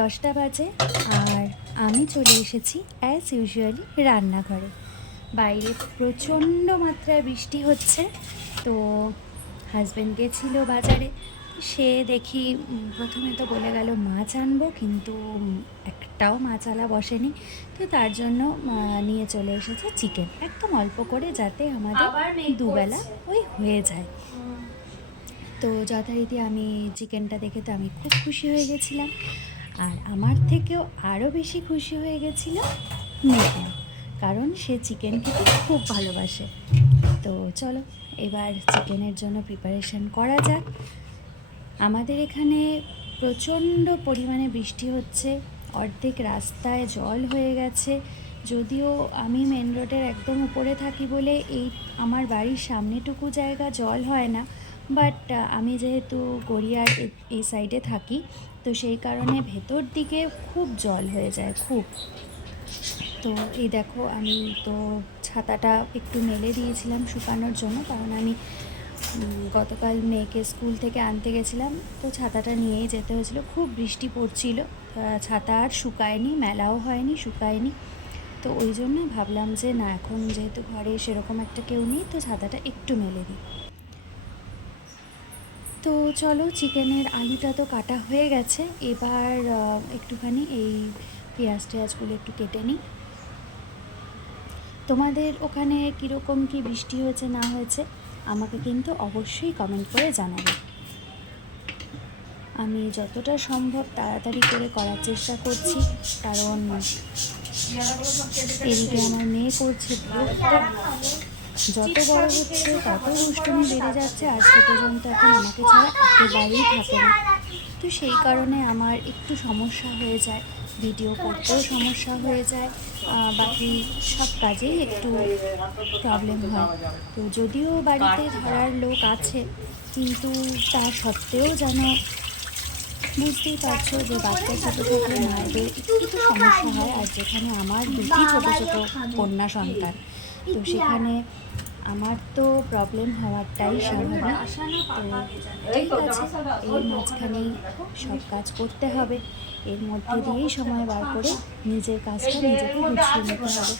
দশটা বাজে আর আমি চলে এসেছি অ্যাজ ইউজুয়ালি রান্নাঘরে। বাইরে প্রচণ্ড মাত্রায় বৃষ্টি হচ্ছে তো হাজব্যান্ড গেছিল বাজারে। সে দেখি প্রথমে তো বলে গেল মাছ আনব কিন্তু একটাও মাছ আলা বসেনি। তো তার জন্য নিয়ে চলে এসেছে চিকেন একদম অল্প করে যাতে আমাদের দুবেলা ওই হয়ে যায়। তো যথারীতি আমি চিকেনটা দেখে তো আমি খুব খুশি হয়ে গেছিলাম। আর আমার থেকেও আরও বেশি খুশি হয়ে গেছিল মেঘনা কারণ সে চিকেন খেতে খুব ভালোবাসে। তো চলো, এবার চিকেনের জন্য প্রিপারেশন করা যাক। আমাদের এখানে প্রচণ্ড পরিমাণে বৃষ্টি হচ্ছে, অর্ধেক রাস্তায় জল হয়ে গেছে। যদিও আমি মেন রোডের একদম উপরে থাকি বলে এই আমার বাড়ির সামনেটুকু জায়গা জল হয় না বাট আমি যেহেতু গড়িয়ার এই সাইডে থাকি তো সেই কারণে ভেতর দিকে খুব জল হয়ে যায়, খুব। তো এই দেখো, আমি তো ছাতাটা একটু মেলে দিয়েছিলাম শুকানোর জন্য, কারণ আমি গতকাল মেয়েকে স্কুল থেকে আনতে গেছিলাম, তো ছাতাটা নিয়েই যেতে হয়েছিল। খুব বৃষ্টি পড়ছিল ছাতা আর শুকায়নি, মেলাও হয়নি, শুকায়নি। তো ওই জন্য ভাবলাম যে না, এখন যেহেতু ঘরে সেরকম একটা কেউ নেই, তো ছাতাটা একটু মেলে দিই। তো চলো চিকেনের আলুটা তো কাটা হয়ে গেছে। এবার একটুখানি এই পেঁয়াজ টেয়াজগুলো একটু কেটে নিই। তোমাদের ওখানে কীরকম কি বৃষ্টি হয়েছে, না হয়েছে, আমাকে কিন্তু অবশ্যই কমেন্ট করে জানাবে। আমি যতটা সম্ভব তাড়াতাড়ি করে করার চেষ্টা করছি, কারণ এদিকে আমার মেয়ে করছে। যত বড় হচ্ছে তত দুষ্টুমি বেড়ে যাচ্ছে আর ছোটো জন তো এখন আমাকে ছাড়া একেবারেই থাকে না। তো সেই কারণে আমার একটু সমস্যা হয়ে যায়, ভিডিও করতেও সমস্যা হয়ে যায় বাকি সব কাজেই একটু প্রবলেম হয়। তো যদিও বাড়িতে ধরার লোক আছে, কিন্তু তা সত্ত্বেও যেন বুঝতেই পারছ যে বাচ্চা ছোটো থাকলে মায়েদের একটু সমস্যা হয়, আর যেখানে আমার দুটি ছোটো ছোটো কন্যা সন্তান। তো সেখানে আমার তো প্রবলেম হওয়ারটাই স্বাভাবিক। তো ঠিক আছে, এর মাঝখানেই সব কাজ করতে হবে। এর মধ্যে দিয়েই সময় বার করে নিজের কাজটা নিজেকে গুছিয়ে নিতে হবে।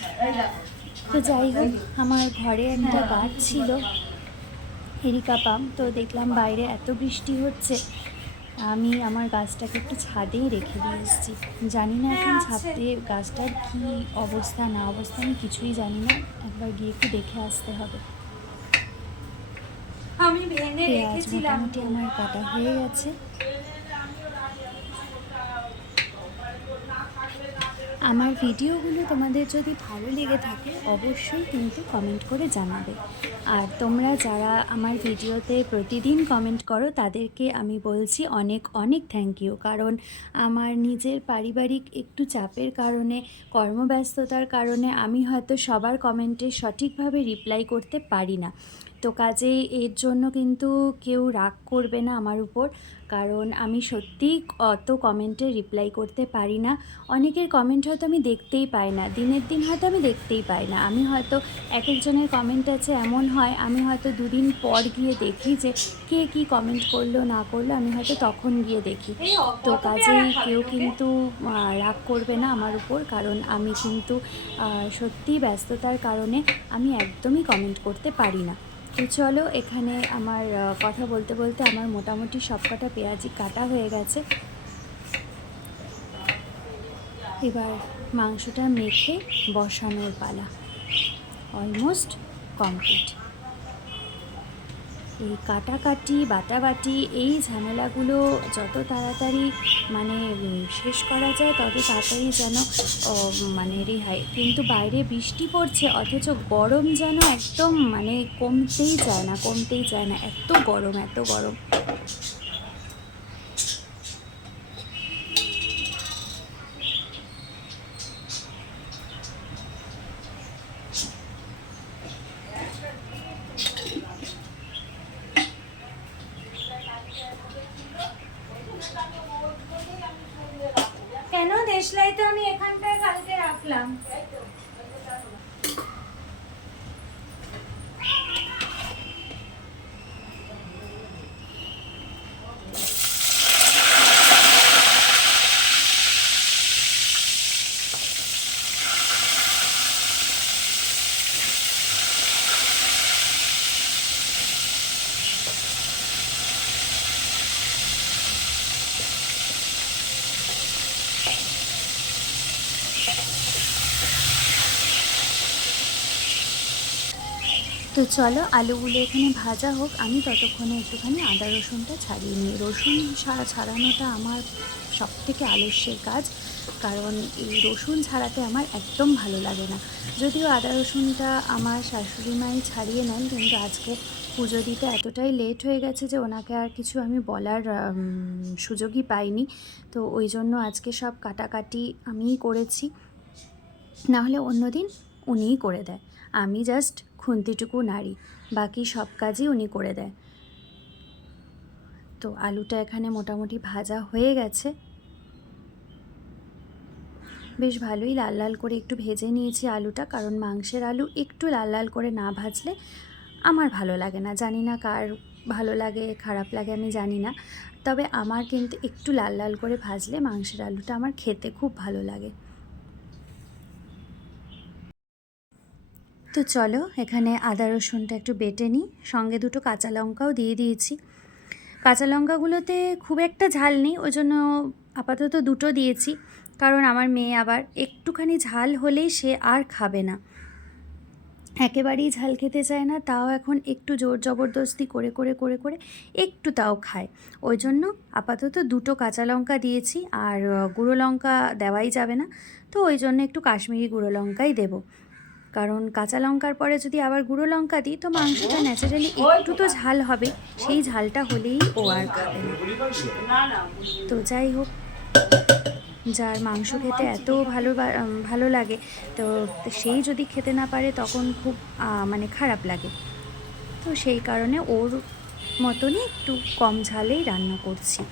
তো যাই হোক, আমার ঘরে একটা গাছ ছিল হেরিকা পাম তো দেখলাম বাইরে এত বৃষ্টি হচ্ছে আমি আমার গাছটাকে একটু ছাদেই রেখে দিয়ে এসেছি। জানি না এখন ছাদে গাছটার কী অবস্থা না অবস্থা আমি কিছুই জানি না। একবার গিয়ে একটু দেখে আসতে হবে। পেঁয়াজ রেখেছিলাম মোটামুটি আমার কাটা হয়ে গেছে। আমার ভিডিওগুলো তোমাদের যদি ভালো লেগে থাকে, অবশ্যই কিন্তু কমেন্ট করে জানাবে। আর তোমরা যারা আমার ভিডিওতে প্রতিদিন কমেন্ট করো, তাদেরকে আমি বলছি অনেক অনেক থ্যাংক ইউ কারণ আমার নিজের পারিবারিক একটু চাপের কারণে, কর্মব্যস্ততার কারণে আমি হয়তো সবার কমেন্টে সঠিকভাবে রিপ্লাই করতে পারি না। তো কাজেই এর জন্য কিন্তু কেউ রাগ করবে না আমার উপর। কারণ আমি সত্যিই অত কমেন্টে রিপ্লাই করতে পারি না। অনেকের কমেন্ট হয়তো আমি দেখতেই পাই না। দিনের দিন হয়তো আমি দেখতেই পাই না। আমি হয়তো এক একজনের কমেন্ট আছে এমন হয় আমি হয়তো দুদিন পর গিয়ে দেখি যে কে কি কমেন্ট করল না করল আমি হয়তো তখন গিয়ে দেখি। তো কাজেই কেউ কিন্তু রাগ করবে না আমার উপর। কারণ আমি কিন্তু আহ, সত্যিই ব্যস্ততার কারণে আমি একদমই কমেন্ট করতে পারি না। তো চলো এখানে আমার কথা বলতে বলতে আমার মোটামুটি সব কটা পেঁয়াজি কাটা হয়ে গেছে। এবার মাংসটা মেখে বসানোর পালা। অলমোস্ট কমপ্লিট এই কাটাকাটি, বাটাবাটি, এই ঝামেলাগুলো যত তাড়াতাড়ি মানে শেষ করা যায়, তত তাড়াতাড়ি যেন মানে রেহাই। কিন্তু বাইরে বৃষ্টি পড়ছে, অথচ গরম যেন একদম মানে কমতেই চায় না, কমতেই চায় না। এত গরম এত গরম কেন দেশলাই তো আমি এখানটায় কালকে রাখলাম তো চলো আলুগুলো এখানে ভাজা হোক, আমি ততক্ষণে একটুখানি আদা রসুনটা ছাড়িয়ে নিই। রসুন ছাড়া, ছাড়ানোটা আমার সব থেকে আলস্যের কাজ, কারণ এই রসুন ছাড়াতে আমার একদম ভালো লাগে না। যদিও আদা রসুনটা আমার শাশুড়ি মাই ছাড়িয়ে নেন, কিন্তু আজকে পুজো দিতে এতটাই লেট হয়ে গেছে যে ওনাকে আর কিছু আমি বলার সুযোগই পাইনি। তো ওই জন্য আজকে সব কাটাকাটি আমিই করেছি। নাহলে অন্যদিন উনিই করে দেয়। আমি জাস্ট খুন্তিটুকু নাড়ি, বাকি সব কাজই উনি করে দেয়। তো আলুটা এখানে মোটামুটি ভাজা হয়ে গেছে। বেশ ভালোই লাল লাল করে একটু ভেজে নিয়েছি আলুটা, কারণ মাংসের আলু একটু লাল লাল করে না ভাজলে আমার ভালো লাগে না। জানি না কার ভালো লাগে, খারাপ লাগে, আমি জানি না। তবে আমার কিন্তু একটু লাল লাল করে ভাজলে মাংসের আলুটা আমার খেতে খুব ভালো লাগে। তো চলো, এখানে আদা রসুনটা একটু বেটে নিই। সঙ্গে দুটো কাঁচা লঙ্কাও দিয়ে দিয়েছি। কাঁচা লঙ্কাগুলোতে খুব একটা ঝাল নেই ওই জন্য আপাতত দুটো দিয়েছি। কারণ আমার মেয়ে আবার একটুখানি ঝাল হলেই সে আর খাবে না। একেবারেই ঝাল খেতে চায় না, তাও এখন একটু জোর জবরদস্তি করে করে করে করে একটু তাও খায়। ওই জন্য আপাতত দুটো কাঁচা লঙ্কা দিয়েছি, আর গুঁড়ো লঙ্কা দেওয়াই যাবে না। তো ওই জন্য একটু কাশ্মীরি গুঁড়ো লঙ্কাই দেবো। কারণ কাঁচা লঙ্কার পরে যদি আবার গুঁড়ো লঙ্কা দিই তো মাংসটা ন্যাচারালি একটু তো ঝাল হবে সেই ঝালটা হলেই ও আর খাবে না। তো যাই হোক যার মাংস খেতে এত ভালো বা- ভালো লাগে তো সেই যদি খেতে না পারে তখন খুব মানে খারাপ লাগে। তো সেই কারণে ওর মতনই একটু কম ঝালেই রান্না করছি।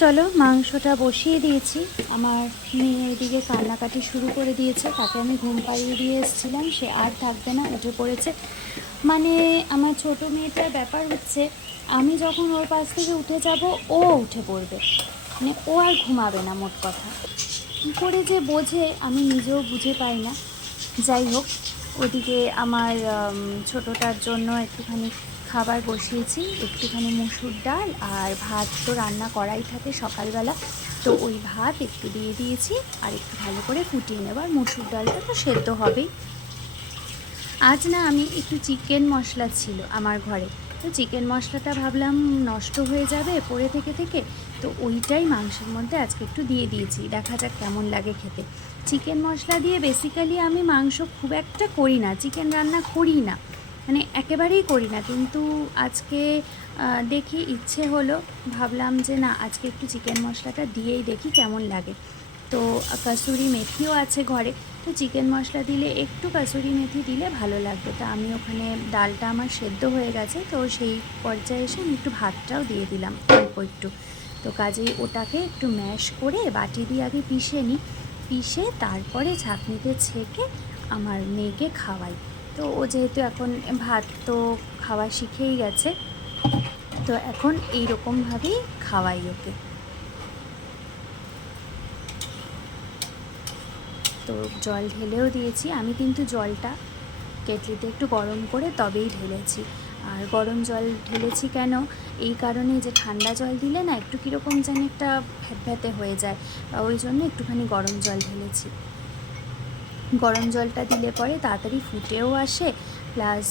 চলো, মাংসটা বসিয়ে দিয়েছি। আমার মেয়ে এদিকে কান্নাকাটি শুরু করে দিয়েছে, তাকে আমি ঘুম পাড়িয়ে দিয়ে এসেছিলাম, সে আর থাকবে না, উঠে পড়েছে। মানে আমার ছোট মেয়েটার ব্যাপার হচ্ছে, আমি যখন ওর পাশ থেকে উঠে যাব, ও উঠে পড়বে। মানে ও আর ঘুমাবে না, মোট কথা। কী করে যে বোঝে, আমি নিজেও বুঝে পাই না। যাই হোক, ওদিকে আমার ছোটোটার জন্য একটুখানি খাবার বসিয়েছি, একটুখানি মুসুর ডাল আর ভাত তো রান্না করাই থাকে সকালবেলা। তো ওই ভাত একটু দিয়ে দিয়েছি আর একটু ভালো করে ফুটিয়ে নেব। আর মুসুর ডালটা তো সেদ্ধ হবেই। আজ না আমি একটু চিকেন মশলা ছিল আমার ঘরে। তো চিকেন মশলাটা ভাবলাম নষ্ট হয়ে যাবে পড়ে থেকে থেকে, তো ওইটাই মাংসের মধ্যে আজকে একটু দিয়ে দিয়েছি। দেখা যাক কেমন লাগে খেতে। চিকেন মশলা দিয়ে বেসিক্যালি আমি মাংস খুব একটা করি না, চিকেন রান্না করি না। মানে একেবারেই করি না। কিন্তু আজকে দেখি ইচ্ছে হলো, ভাবলাম যে না, আজকে একটু চিকেন মশলাটা দিয়েই দেখি কেমন লাগে। তো কাসুরি মেথিও আছে ঘরে, তো চিকেন মশলা দিলে একটু কাসুরি মেথি দিলে ভালো লাগবে। তা আমি ওখানে ডালটা আমার সেদ্ধ হয়ে গেছে, তো সেই পর্যায়ে এসে আমি একটু ভাতটাও দিয়ে দিলাম অল্প একটু। তো কাজেই ওটাকে একটু ম্যাশ করে বাটি দিয়ে আগে পিষে নিই, পিষে তারপরে ছাঁকনিতে ছেঁকে আমার মেয়েকে খাওয়াই। তো ও যেহেতু এখন ভাত তো খাওয়া শিখেই গেছে, তো এখন এই রকমভাবেই খাওয়াই ওকে। তো জল ঢেলেও দিয়েছি, আমি কিন্তু জলটা কেটলিতে একটু গরম করে তবেই ঢেলেছি। আর গরম জল ঢেলেছি কেন? এই কারণে যে ঠান্ডা জল দিলে না একটু কীরকম যেন একটা ভ্যাতে হয়ে যায় ওই জন্য একটুখানি গরম জল ঢেলেছি। গরম জলটা দিলে পরে তাড়াতাড়ি ফুটেও আসে। প্লাস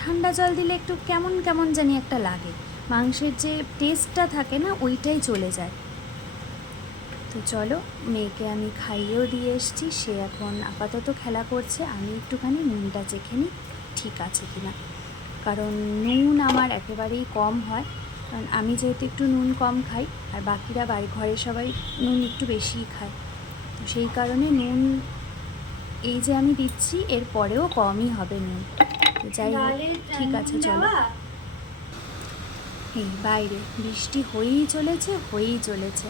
ঠান্ডা জল দিলে একটু কেমন কেমন জানি একটা লাগে। মাংসের যে টেস্টটা থাকে না, ওইটাই চলে যায়। তো চলো, মেয়েকে আমি খাইয়েও দিয়ে এসেছি। সে এখন আপাতত খেলা করছে। আমি একটুখানি নুনটা চেখে নিই, ঠিক আছে কি না কারণ নুন আমার একেবারেই কম হয়। কারণ আমি যেহেতু একটু নুন কম খাই, আর বাকিরা বাড়ি, ঘরে সবাই নুন একটু বেশিই খায়। তো সেই কারণে নুন এই যে আমি দিচ্ছি এর পরেও কমই হবে নুন। যাই হোক ঠিক আছে চলো? এই বাইরে বৃষ্টি হয়েই চলেছে হয়েই চলেছে।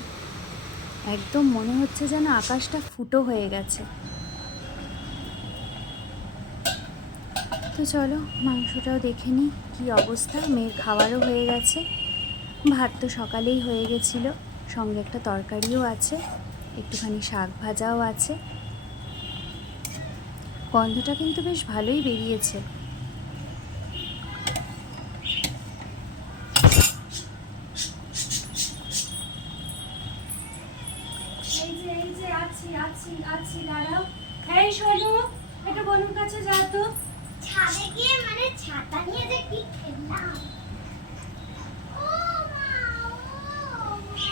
একদম মনে হচ্ছে যেন আকাশটা ফুটো হয়ে গেছে। তো চলো মাংসটাও দেখে নিই কী অবস্থা। মেয়ের খাওয়ারও হয়ে গেছে। ভাত তো সকালেই হয়ে গেছিল। সঙ্গে একটা তরকারিও আছে। একটুখানি শাক ভাজাও আছে। গন্ধটা কিন্তু বেশ ভালোই বেরিয়েছে। এই যে এই যে আছি আছি আছি দাঁড়াও। এই শোনো একটু বনুর কাছে যা তো। ছাদে গিয়ে মানে ছাতা নিয়ে যে কি খেললাম ও মা ও মা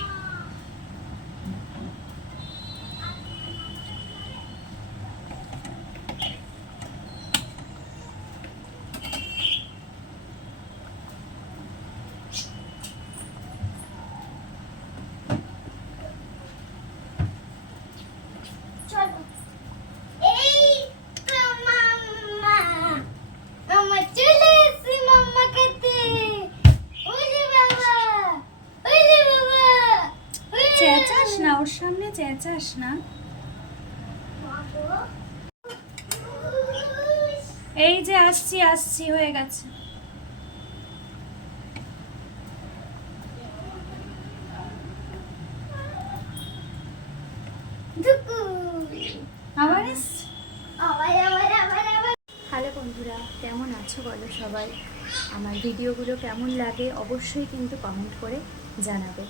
চলো এই তো মাম্মা মাম্মা চলে এসেছি মাম্মা কাছে ওরে বাবা ওরে বাবা ওরে চেঁচাস না ওর চেঁচাস না? এই যে আসছি আসছি হয়ে গেছে। আবার হ্যালো বন্ধুরা কেমন আছো বলো সবাই? আমার ভিডিওগুলো কেমন লাগে অবশ্যই কিন্তু কমেন্ট করে জানাবে।